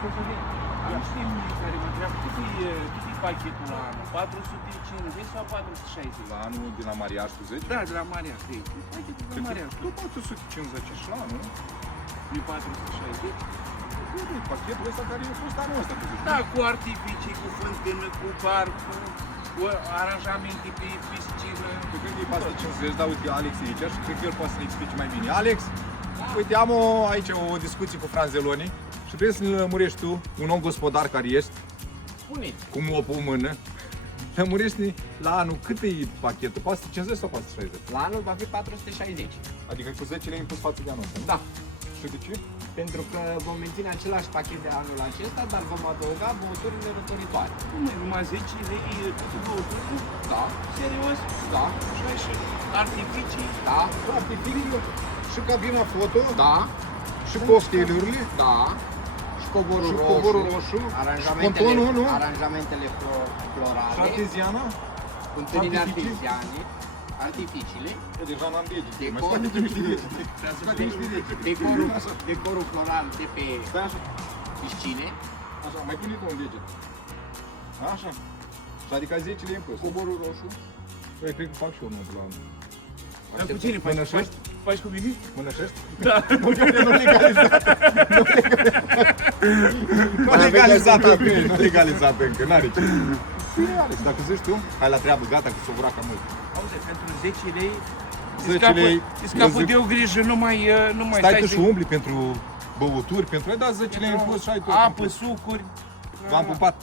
Nu știu mie care mă întreabă, cât e pachetul la anul? 450 sau 460? La anul de la Mariaș, tu zici? Da, de la Mariaș, de aici. Pachetul de la Mariaș. Tu 450 și la anul, nu? E 460? Pachetul ăsta care a fost anul ăsta, tu zici? Da, cu artificii, cu fântână, cu bar, cu aranjamente pe piscină. Tu când e 450, dar uite, Alex e aici și cred că el poate să ne explice mai bine. Alex, uite, am aici o discuție cu Franzeloni și vrei să ne lămurești tu, un om gospodar care ești, Spuneți. cu mopul în mână, lămurești-ne la anul cât e pachetul, 450 sau 460? La anul va fi 460. Adică cu 10 lei impus față de anul ăsta, nu? Da. Și de ce? Pentru că vom menține același pachet de anul acesta, dar vom adăuga băuturile răcoritoare. Numai 10 lei cu băuturi? Da. Serios? Da. Și artificii? Da. Artificiile și cabina foto, Da. și cocktailurile, Da. Și covorul și roșu. covorul roșu, și Aranjamentele, pontonul, nu? aranjamentele Și florale. arteziana. Cântările artificii. arteziane. Artificiile. Eu deja n-am dege, Decor. mai scoate niște dege. Scoate niște dege. Decorul floral de pe Stai așa, piscine. așa, mai pune tu un deget. Așa. Și adică 10 lei impus. Covorul roșu. Păi, cred că fac și eu unul de la anul. Dar cu cine faci? Mânășești? Faci cu mine? Mânășești? Da. Nu legalizat. Nu legalizat încă. Nu legalizat încă, n-are ce. Bine, Alex, dacă zici tu, hai la treabă, gata, că s-o vura cam mult. Auzi, pentru 10 lei 10 lei, îți scapă zic- de o grijă, nu mai Stai tu și umbli pentru băuturi, pentru ai dat 10 lei în plus și ai tot. apă, sucuri. V-am pupat.